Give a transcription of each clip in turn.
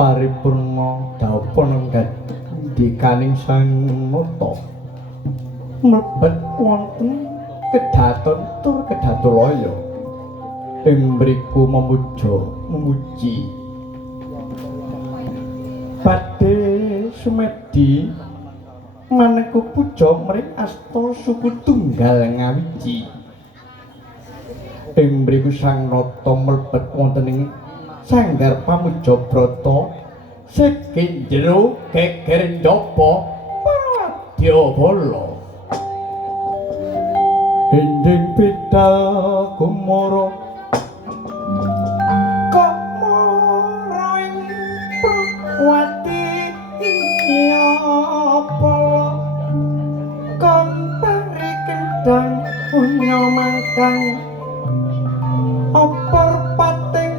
paripurna dapun dikaning sang nata mlebet wonten kedaton tur kedatulaya ing mriku memuji badhe sumedi maneka puja mring asta suku tunggal ngawiji ing mriku sang nata mlebet wonten ing sanggar pamuja brata saking jero geger njaba Wadyabala ending bidal kumara kumara ing wati nyapala kampari kendang punya mangkang opor pating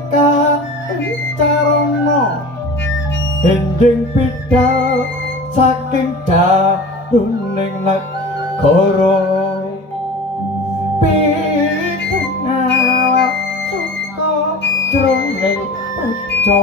carana ending bidal saking daruning negara pitengah suka jroning praja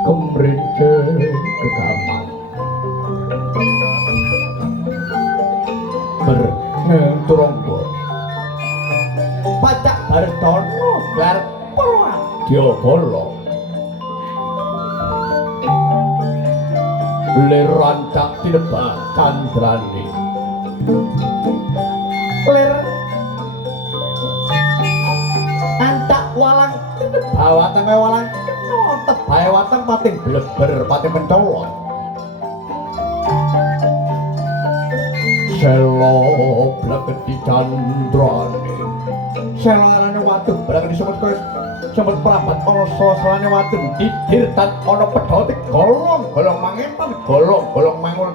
kemrike kegaman bernenturonggo pacak bartono gelar Wadyabala lir rancak tinebak candrane lir antak walang bawateng walang tebahe wateng pating bleber pating mencolot selo bleketi candrane selo arane watu bleketi semut prabat ana salane watu didir tan ana pedhote golong-golong mangetan golong-golong mangun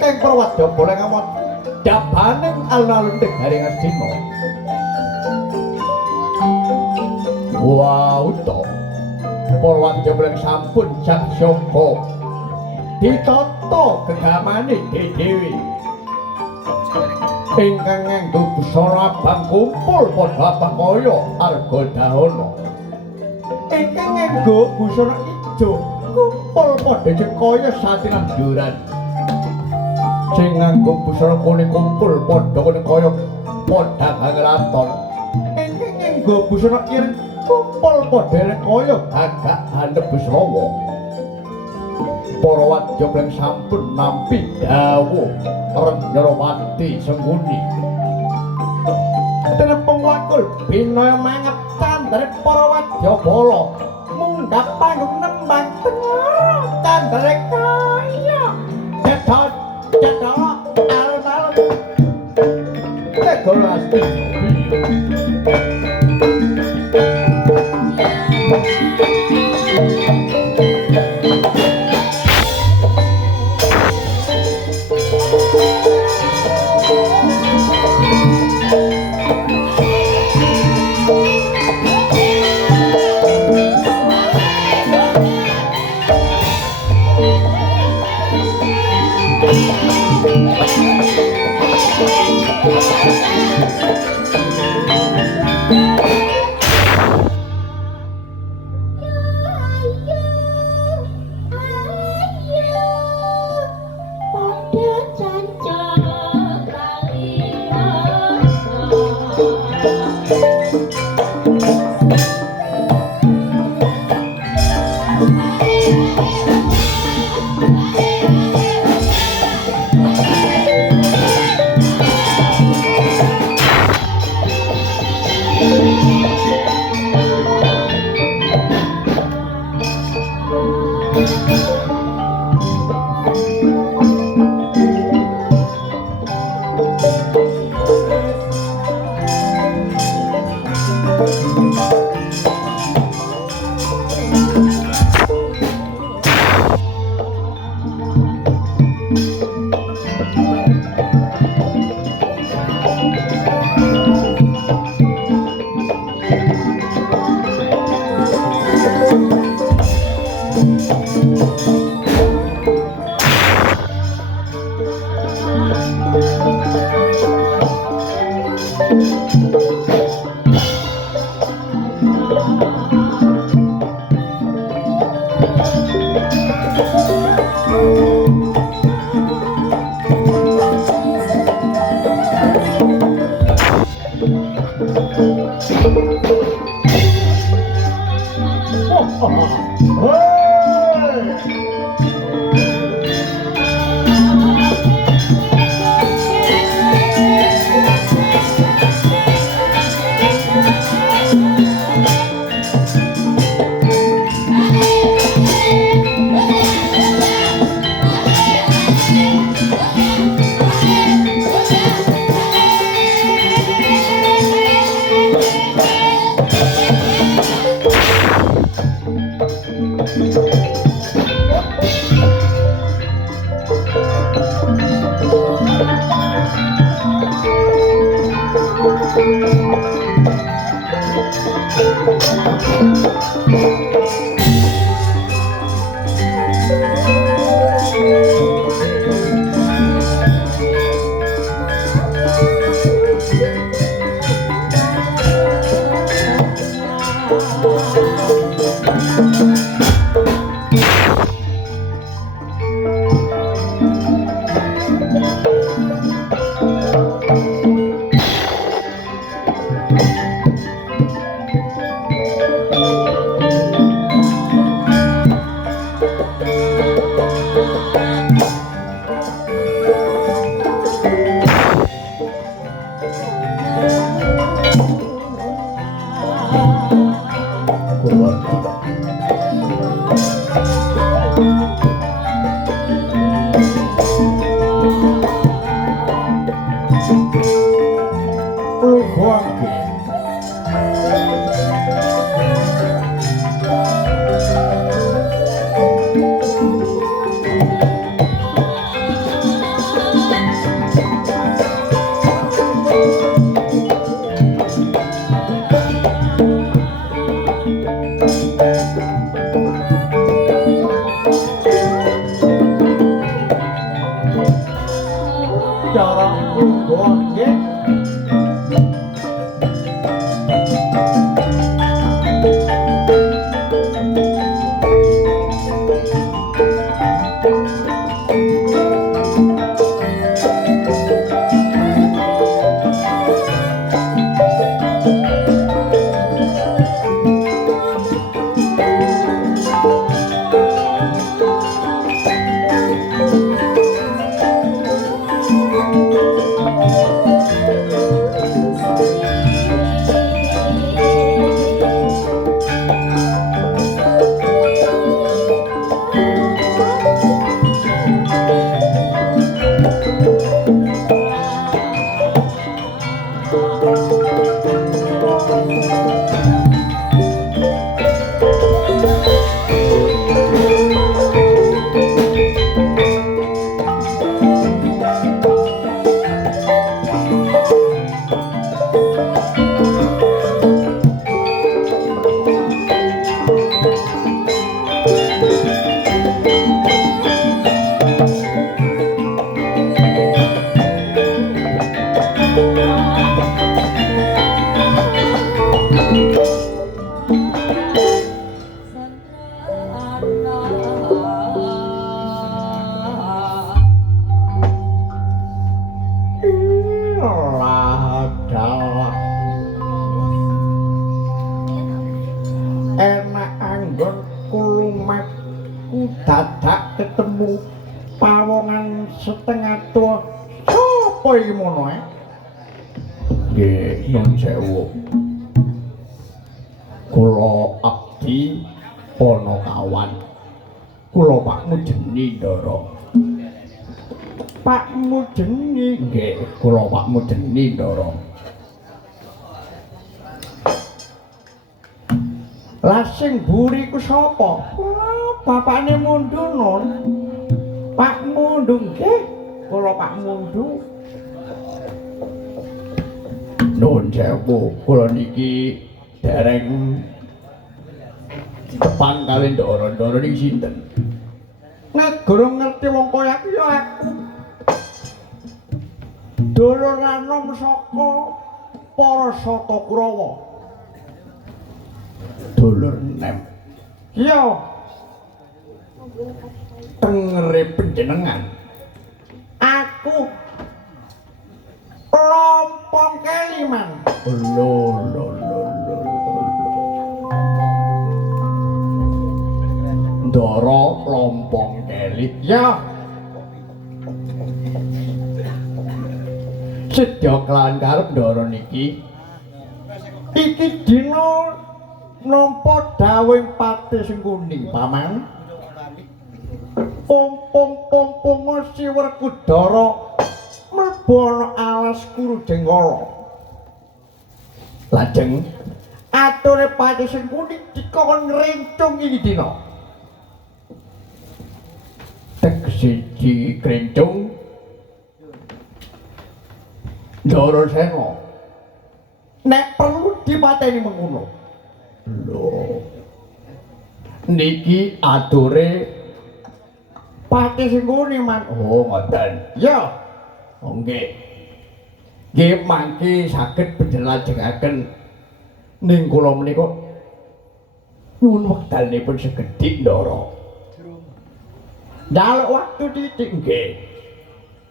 keng Wadyabala ngamot dabaning alun-alun garing Astina wow to para Wadyabala sampun jagsaka ditata gegamane dhewe ingkang nganggo busana abang kumpul padha abang kaya Argadahana ingkang nganggo busana ijo kumpul padha kaya Satinanduran sing nganggo busana kuning kumpul padha kaya Padang Raton ingkang nganggo busana ireng kumpul padha kaya Gagak Hanebusrawa para Wadyabala sampun nampi dawuh Rendrawati Sengguni tenepung wakul binaya mangep candare para Wadyabala munggah panggung nembang tengah candare kaya jedot alun-alun Tegolasti dadak ketemu pawongan setengah tua sapa iki mono ae nggih nun sewu kula abdi Panakawan kula Pak Mujeni Ndara Pak Mujeni nggih kula Pak Mujeni Ndara lah sing buri ku sapa bapakne Mundu non Pak Mundu nggih kula Pak Mundu nun sewu kula niki dereng tepang kali Ndara niki sinten Nek durung ngerti wong kaya aku ya aku. Dulur anom saka para Sata Kurawa. Dulur nem. Iya. Tengere panjenengan. Aku Lompong Keliman. Lho. Ndara Lompong Keli. Ya. Sedya kelawan karep ndara niki. Iki dina nampa dawuh Patih Sengkuni, Paman. Pung si Werkudara mlebu ana alas Kuru Jenggala. Lajeng ature Patih Sengkuni dikon ngrencung iki dina. Tegese dikrencung Ndara Sena. Nek perlu dipateni mengono. Lho. Niki ature Patih Sengkuni man. Oh, ngoten. Ya. Oh, nggih. Nggih mangke saged panjenengaken ning kula menika nyuwun wekdalipun segedhik Ndara. Njaluk waktu titik nggih.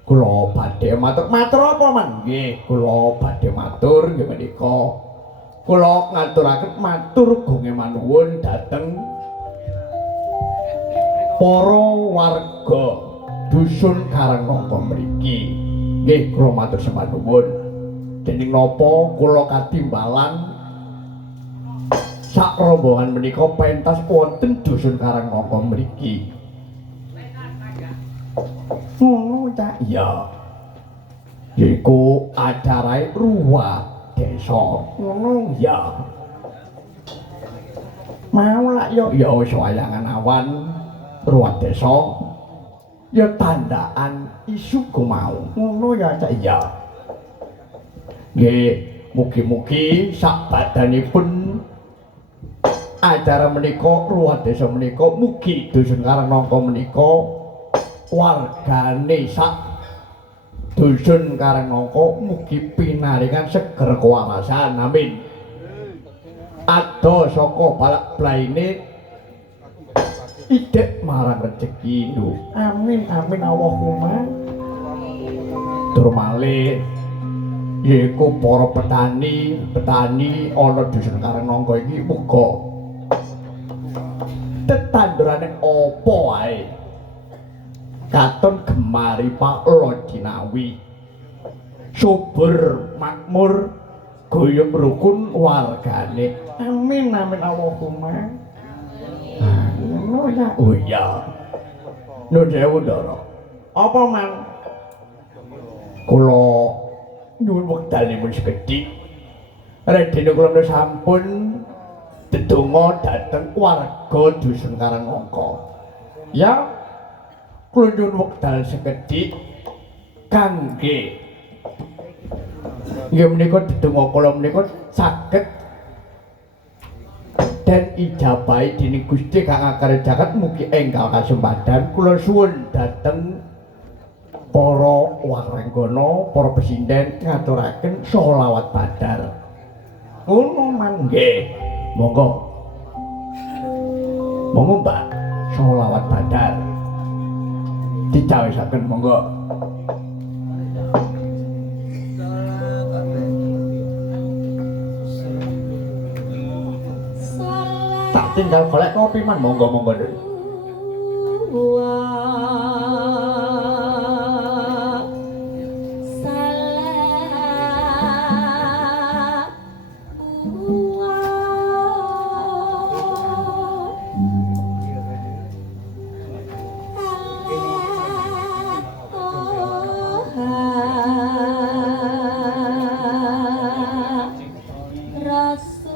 Kula badhe matur apa man? Nggih, kula badhe matur nggih menika. Kula ngaturaken matur gunge manuwun dhateng para warga dusun Karangnaka mriki. Nggih, kula matur semanuwun. Dening napa kula katimbalan sak rombongan menika pentas wonten dusun Karangnaka mriki. Ngono ta? Iya. Yaiku acarae ruwah desa. Ngono ya. Mau lak yo wis wayangan awan ruwah desa. Ya tandaan isu mau. Ngono ya Cak. Iya. Nggih, mugi-mugi sak badanipun acara menika ruwah desa menika mugi dusun Karangnaka menika wargane sak dusun Karangnaka mugi pinaringan seger kewarasan. Amin. Ado saka balak-blaine idek marang rejeki lho. Amin Allahumma. Tur malih yaiku para petani ana dusun Karangnaka iki muga tetandurane apa wae katon gemari Pak Lodinawi subur makmur guyub rukun wargane. Amin Allahumma. Ngono ya. Oh iya. Nuwun sewu Ndara. Apa man? Kula nyuwun wekdalipun sekedhik. Redene kula sampun dedonga dhateng warga dusun Karangnaka. Ya. Kula nyuwun wekdal sekedhik kangge nggih menika dedonga kula menika saged dan ijabahi dening Gusti Kang Akare Jagat mugi enggal kasempatan kula suwun dhateng para waranggana, para pesinden ngaturaken sholawat badar. Ngono mangke. Monggo. Monggo Mbak, sholawat badar. Dicawisaken monggo. Tak tinggal golek kopi man monggo dulu. Rasulillah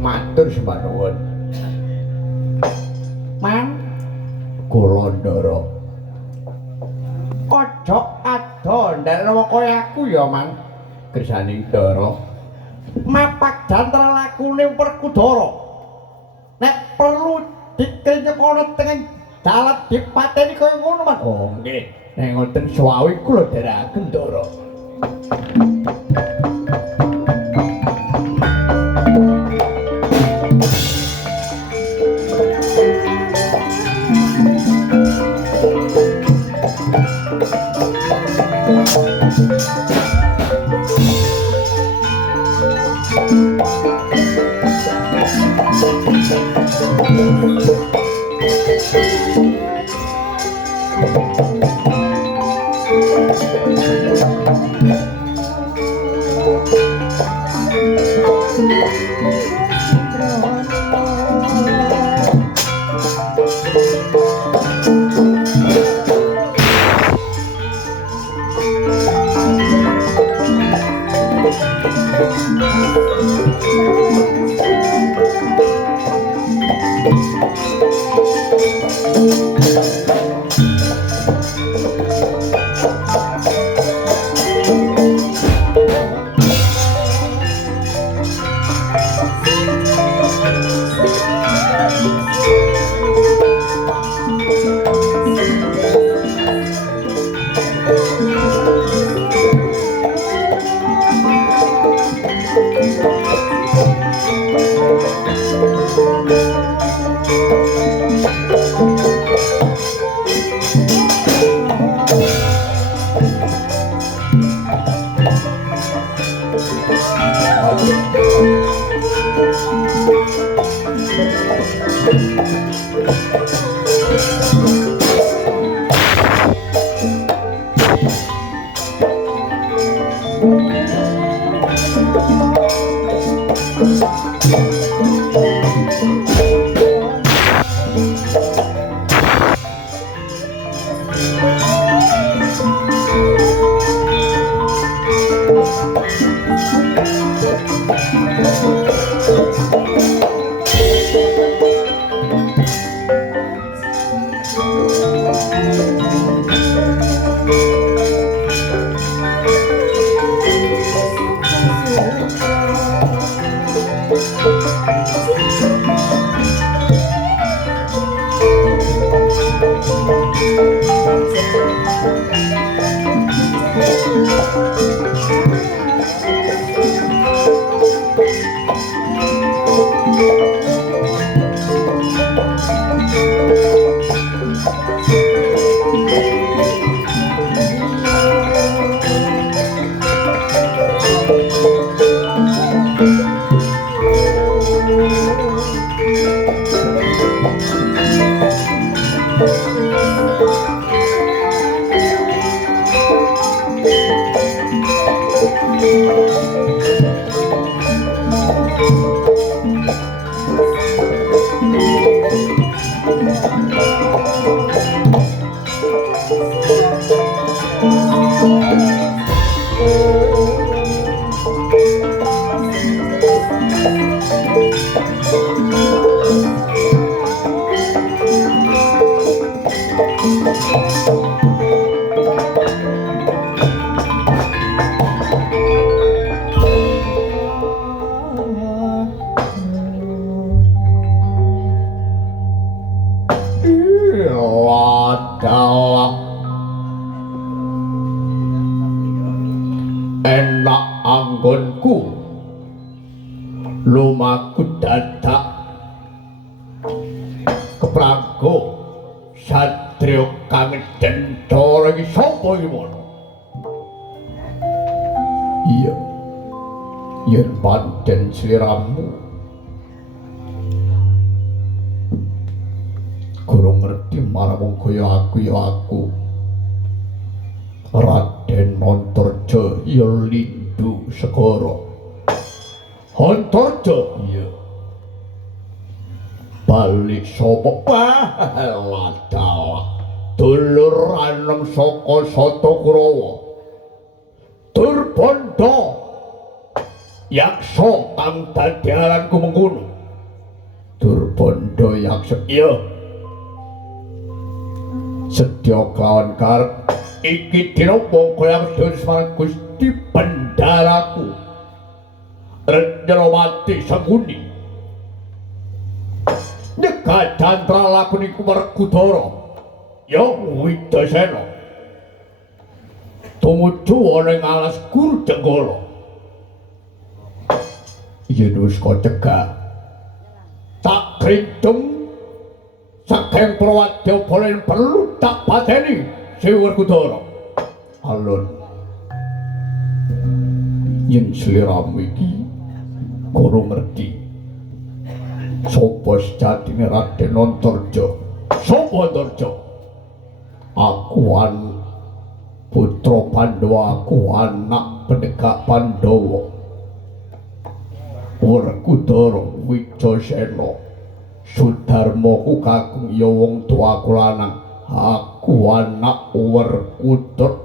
Matur sembah nuwun. Man kula ndara. Aja ado ndarep kaya aku ya, Man. Gersaning Ndara. Mapak jantra lakune Werkudara. Nek perlu dikrenyekana tengah dalan dipateni kaya ngono, Man. Oh, nggih. Nek ngoten suwawi kula dherekaken Ndara. Enak anggonku lumaku dadak keprago satrio kang dendara iki sapa iki mono? Iya, yen pancen sliramu kurang ngerti marang kaya aku Raden Antarja ya lindu segara. Antarja iya balik sapa pahlawan dulur anem saka Satakrawa Durbanda yaksa kang dadi aranku mengkono. Durbanda yaksa iya sedya kelawan karep iki dinapa kaya sedulur marang Gusti Bendaraku Rendrawati Sanguni Nyekadantra lakon iku Werkudara ya Widasena tumuju ana ing alas Guru Jenggala yen wis kocegah tak krintung saking Prawadya bolen perlu tak pateni Sri Werkudara alun yen sliramu iki kurang ngerti sapa sejatine Raden Antarja. Sapa Antarja? Aku putra Pandhawa, aku anak penegak Pandhawa. Werkudara Wijasena Sudarmaku kakung ya wong tuaku lanang. Aku anak Werkudara.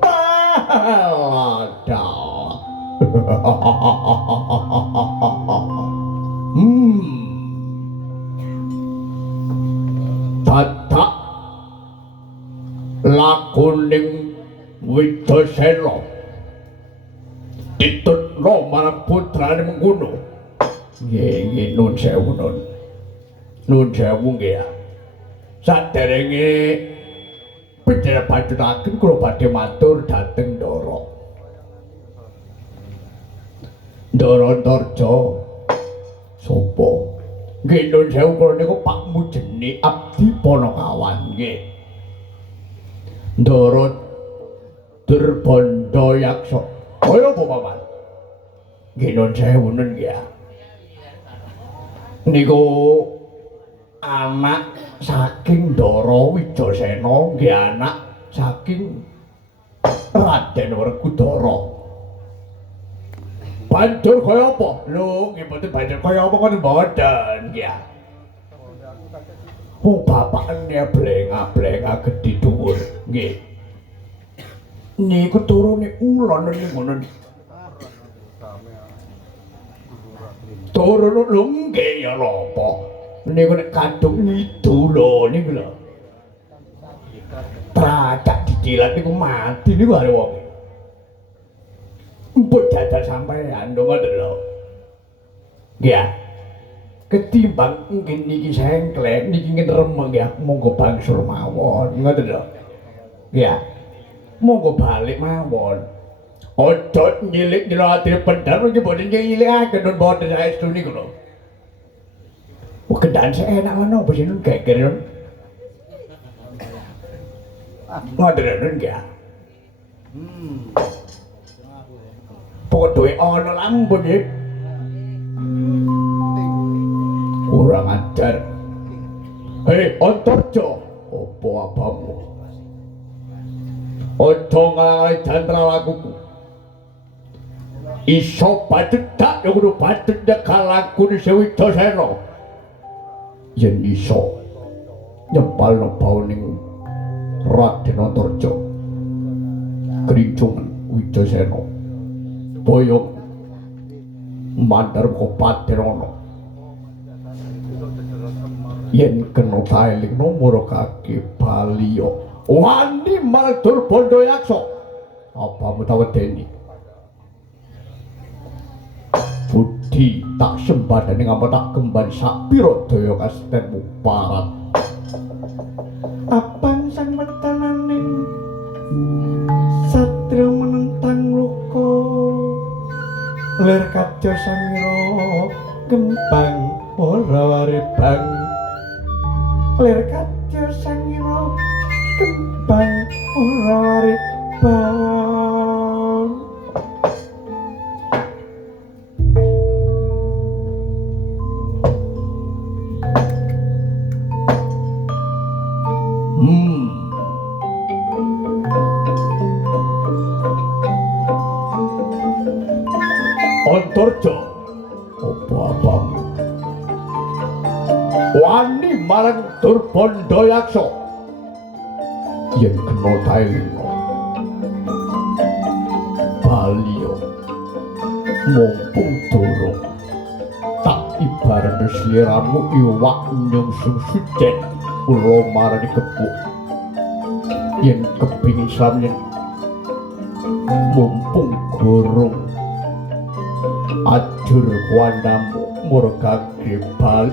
Tatak lakoning Wijasena ditutno marang putrane mengkono. Nggih, nun sewu nun. Nun sewu nggih ya. Saderenge bendera pacutaken kula badhe matur dhateng Ndara. Ndara Antarja sapa? Nggih nun sewu kula niku Pak Mujeni Abdi Panakawan nggih. Ndara Durbanda yaksa. Kaya apa Paman? Nggih nun sewu nun nggih. Niku anak saking Ndara Wijasena nggih anak saking Raden Werkudara. Banjur kaya apa? Lho, nggih mboten banjur kaya apa kon mboten nggih. Wong bapakne blengah gedhe dhuwur. Nggih. Niku turune ulon ning ngono. Turun lho nggih ya napa. Niku nek kadung ngidu lho niku lho. Tracak didilat niku mati niku are wong. Empuk dadal sampeyan lho ngoten lho. Nggih. Ketimbang nggih niki sengklek niki ngen remeng ya monggo bangsur mawon ngoten lho. Nggih. Monggo balik mawon. Ojo nyilik jero atine pendar iki boten nyilikaken nun boten saestu niku lho. Wah kendaan seenak ngono apa sih nun geger nun. Ngoten nun nggih. Pokok duwe ana lampun iki. Kurang ajar. Hei, Antarja, apa apamu? Ojo ngalang jantra lakuku. Iso padedak yo kudu padedak kalakune Sewijasena. Yen iso nyepalno baoning Raden Antarja. Krincungan Wijasena. Boyong mandar kapaten ana. Yen kena taeling nomor kaki baliyo wani maldur bondo yakso apa mutawedeni budi tak sembadani ngapa tak kemban sapiro daya kastenmu parat apang sang wetananing satria menentang loko lir kadya samira kembang ora warebang lir kadya sangira kembang ora warebang Antarja apa-apamu wani marang Durbanda Yaksa yen kena taelinga baliyo mumpung durung tak ibaratne sliramu iwak nyungsung sujen kula marani kebuk yen kepingin sampeyan mumpung gorong ajur kuandamu murkake bal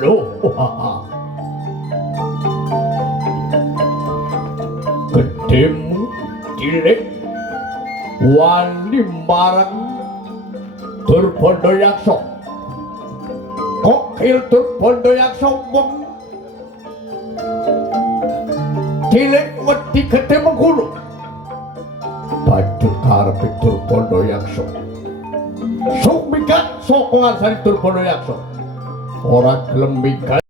lho gedemu cilik wani marang Durbanda Yaksa kok kil Durbanda Yaksa wong cilik wedi gedhe mengkono badhe karepe Durbanda Yaksa sok mikat saka ngarsane Durbanda Yaksa ora gelem mikat